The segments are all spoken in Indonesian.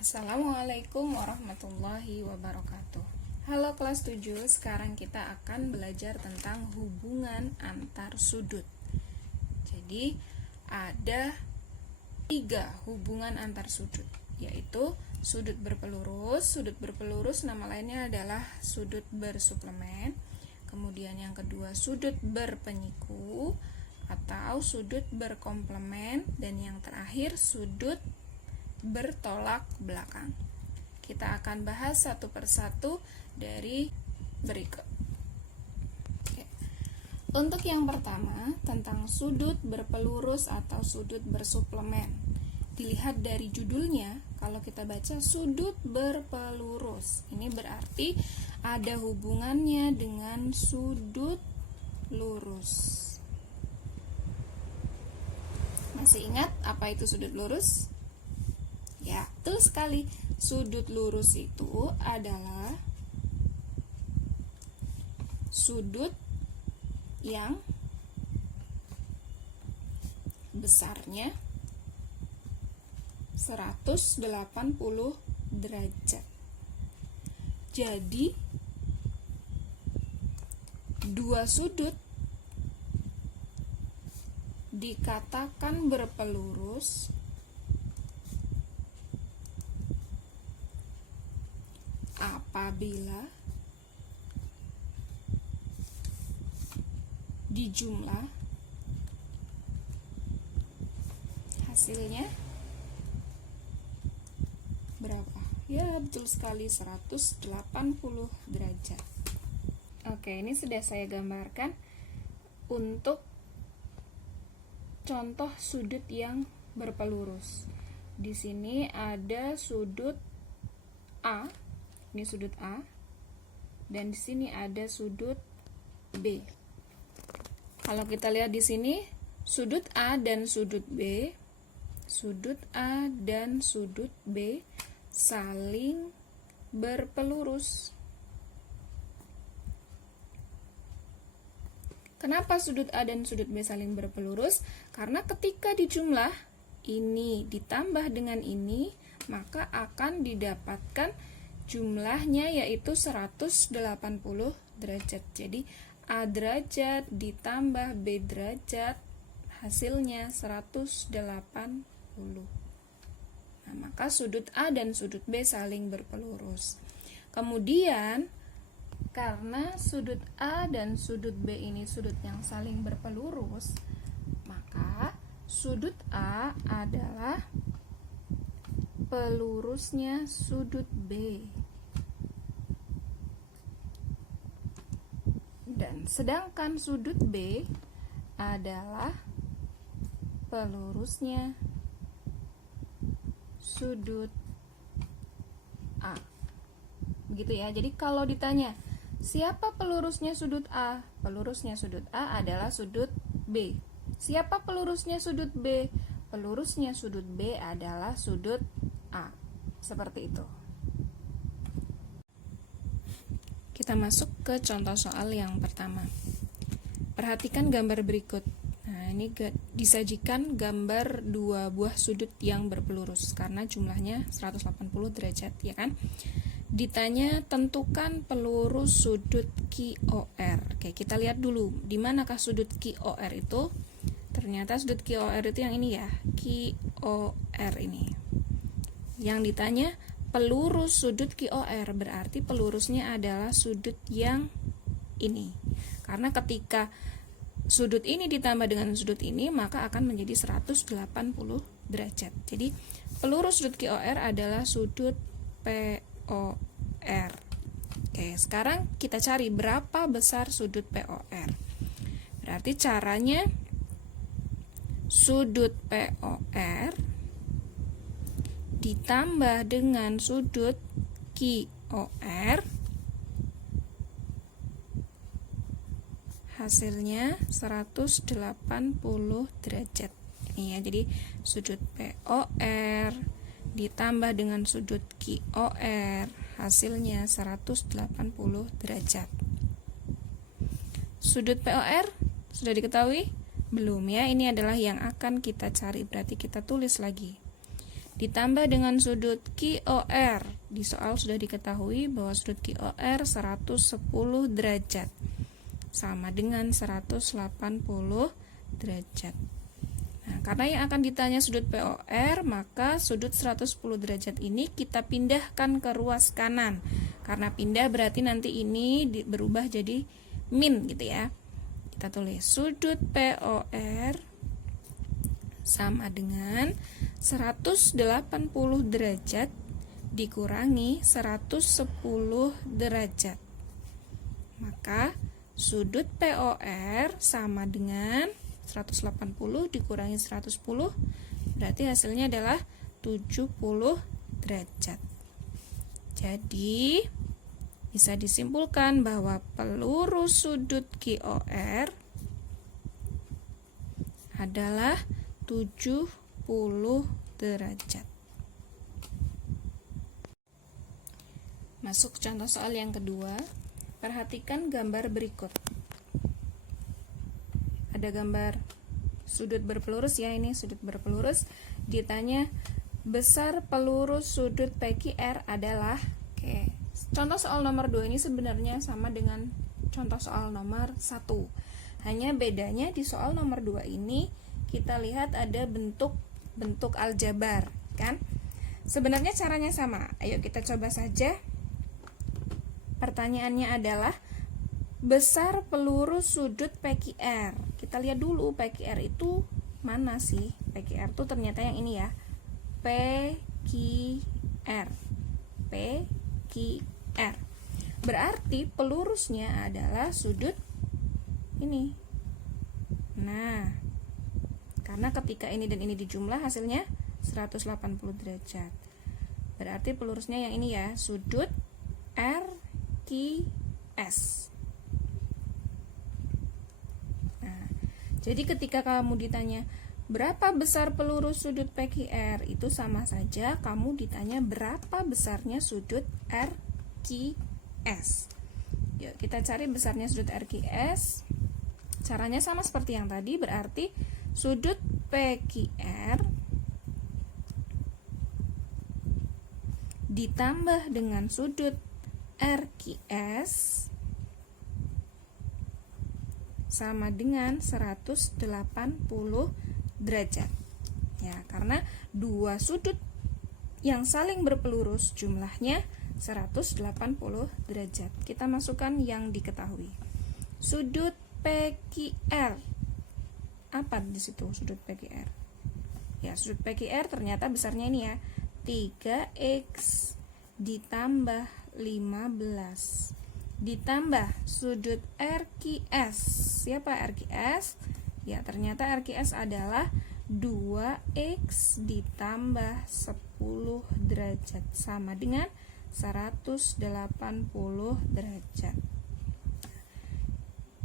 Assalamualaikum warahmatullahi wabarakatuh. Halo kelas 7, sekarang kita akan belajar tentang hubungan antar sudut. Jadi ada 3 hubungan antar sudut, yaitu sudut berpelurus. Sudut berpelurus nama lainnya adalah sudut bersuplemen. Kemudian yang kedua sudut berpenyiku atau sudut berkomplemen, dan yang terakhir sudut bertolak belakang. Kita akan bahas satu persatu dari berikut. Oke. Untuk yang pertama tentang sudut berpelurus atau sudut bersuplemen. Dilihat dari judulnya, kalau kita baca sudut berpelurus, ini berarti ada hubungannya dengan sudut lurus. Masih ingat apa itu sudut lurus? Ya, betul sekali. Sudut lurus itu adalah sudut yang besarnya 180 derajat. Jadi, dua sudut dikatakan berpelurus apabila dijumlah hasilnya berapa? Ya, betul sekali, 180 derajat. Oke, ini sudah saya gambarkan untuk contoh sudut yang berpelurus. Di sini ada sudut A. Ini sudut A, dan di sini ada sudut B. Kalau kita lihat di sini, sudut A dan sudut B, sudut A dan sudut B saling berpelurus. Kenapa sudut A dan sudut B saling berpelurus? Karena ketika dijumlah, ini ditambah dengan ini, maka akan didapatkan jumlahnya yaitu 180 derajat. Jadi A derajat ditambah B derajat hasilnya 180. Nah, maka sudut A dan sudut B saling berpelurus. Kemudian karena sudut A dan sudut B ini sudut yang saling berpelurus, maka sudut A adalah pelurusnya sudut B, dan sedangkan sudut B adalah pelurusnya sudut A. Begitu ya. Jadi kalau ditanya siapa pelurusnya sudut A, pelurusnya sudut A adalah sudut B. Siapa pelurusnya sudut B? Pelurusnya sudut B adalah sudut A. Seperti itu. Kita masuk ke contoh soal yang pertama. Perhatikan gambar berikut. Nah, ini disajikan gambar dua buah sudut yang berpelurus karena jumlahnya 180 derajat, ya kan? Ditanya tentukan pelurus sudut QOR. Oke, kita lihat dulu di manakah sudut QOR itu. Ternyata sudut QOR itu yang ini ya, QOR ini. Yang ditanya pelurus sudut QOR, berarti pelurusnya adalah sudut yang ini. Karena ketika sudut ini ditambah dengan sudut ini, maka akan menjadi 180 derajat. Jadi pelurus sudut QOR adalah sudut POR. Oke, sekarang kita cari berapa besar sudut POR. Berarti caranya sudut POR ditambah dengan sudut QOR hasilnya 180 derajat. Ini ya, jadi sudut POR ditambah dengan sudut QOR hasilnya 180 derajat. Sudut POR sudah diketahui? Belum ya, ini adalah yang akan kita cari, berarti kita tulis lagi. ditambah dengan sudut QOR. Di soal sudah diketahui bahwa sudut QOR 110 derajat sama dengan 180 derajat. Nah, karena yang akan ditanya sudut POR, maka sudut 110 derajat ini kita pindahkan ke ruas kanan. Karena pindah berarti nanti ini berubah jadi min gitu ya. Kita tulis sudut POR sama dengan 180 derajat dikurangi 110 derajat. Maka sudut POR sama dengan 180 dikurangi 110, berarti hasilnya adalah 70 derajat. Jadi, bisa disimpulkan bahwa peluru sudut QOR adalah 70 derajat. Masuk contoh soal yang kedua. Perhatikan gambar berikut. Ada gambar sudut berpelurus ya, ini sudut berpelurus. Ditanya besar peluru sudut PQR adalah. Oke. Contoh soal nomor 2 ini sebenarnya sama dengan contoh soal nomor 1. Hanya bedanya di soal nomor 2 ini kita lihat ada bentuk aljabar, kan? Sebenarnya caranya sama. Ayo kita coba saja. Pertanyaannya adalah besar peluru sudut PQR. Kita lihat dulu PQR itu mana sih? PQR itu ternyata yang ini ya. PQR. PQR. Berarti pelurusnya adalah sudut ini. Nah, karena ketika ini dan ini dijumlah hasilnya 180 derajat. Berarti pelurusnya yang ini ya, sudut RQS. Nah, jadi ketika kamu ditanya berapa besar peluru sudut PQR, itu sama saja kamu ditanya berapa besarnya sudut RQS. Yuk kita cari besarnya sudut RQS. Caranya sama seperti yang tadi, berarti sudut PQR ditambah dengan sudut RQS sama dengan 180 derajat. Ya, karena dua sudut yang saling berpelurus jumlahnya 180 derajat. Kita masukkan yang diketahui. Sudut PQR. Apa di situ sudut PQR? Ya, sudut PQR ternyata besarnya ini ya. 3x ditambah 15 ditambah sudut RQS. Siapa RQS? Ya, ternyata RQS adalah 2x ditambah 10 derajat sama dengan 180 derajat.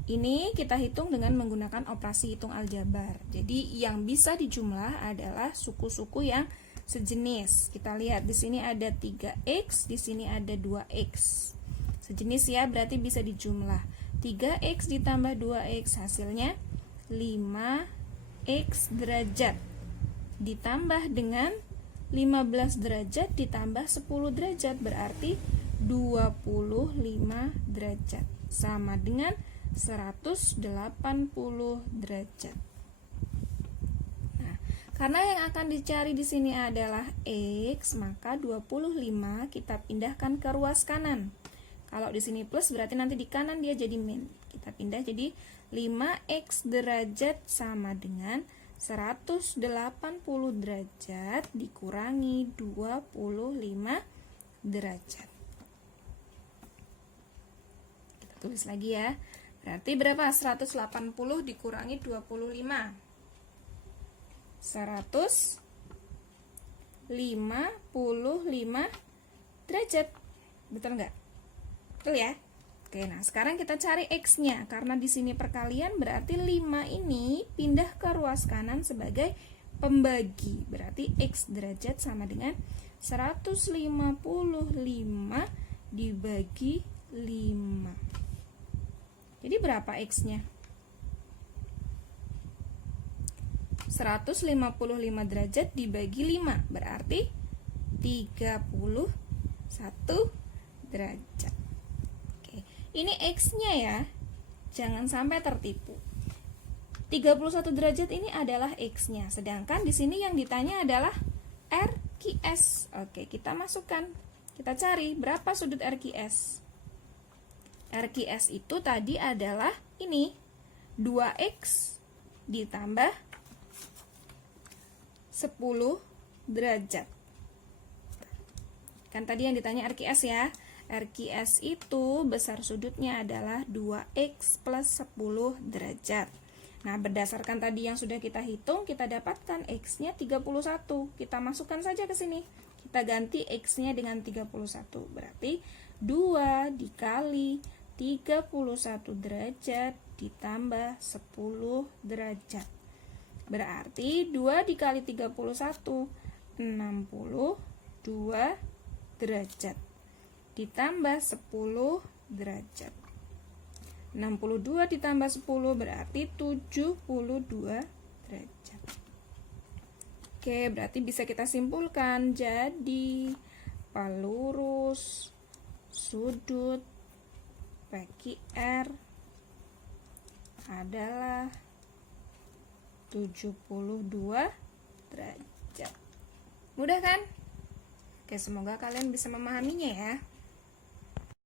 Ini kita hitung dengan menggunakan operasi hitung aljabar. Jadi yang bisa dijumlah adalah suku-suku yang sejenis. Kita lihat di sini ada 3x, di sini ada 2x. Sejenis ya, berarti bisa dijumlah. 3x ditambah 2x hasilnya 5x derajat. Ditambah dengan 15 derajat ditambah 10 derajat berarti 25 derajat. Sama dengan 180 derajat. Nah, karena yang akan dicari di sini adalah x, maka 25 kita pindahkan ke ruas kanan. Kalau di sini plus berarti nanti di kanan dia jadi min. Kita pindah jadi 5x derajat sama dengan 180 derajat dikurangi 25 derajat. Kita tulis lagi ya. Berarti berapa? 180 dikurangi 25. 155 derajat. Betul nggak? Betul ya? Oke, nah sekarang kita cari x-nya. Karena di sini perkalian berarti 5 ini pindah ke ruas kanan sebagai pembagi. Berarti x derajat sama dengan 155 dibagi 5. Jadi berapa x-nya? 155 derajat dibagi 5 berarti 31 derajat. Oke, ini X-nya ya. Jangan sampai tertipu. 31 derajat ini adalah X-nya, sedangkan di sini yang ditanya adalah RQS. Oke, kita masukkan. Kita cari berapa sudut RQS. RQS itu tadi adalah ini 2X ditambah 10 derajat. Kan tadi yang ditanya RQS ya. RQS itu besar sudutnya adalah 2X plus 10 derajat. Nah, berdasarkan tadi yang sudah kita hitung, kita dapatkan X-nya 31. Kita masukkan saja ke sini. Kita ganti X-nya dengan 31. Berarti 2 dikali 31 derajat ditambah 10 derajat. Berarti 2 dikali 31, 62 derajat. Ditambah 10 derajat. 62 ditambah 10 berarti 72 derajat. Oke, berarti bisa kita simpulkan. Jadi, pelurus sudut PQR adalah 72 derajat. Mudah kan? Oke, semoga kalian bisa memahaminya ya.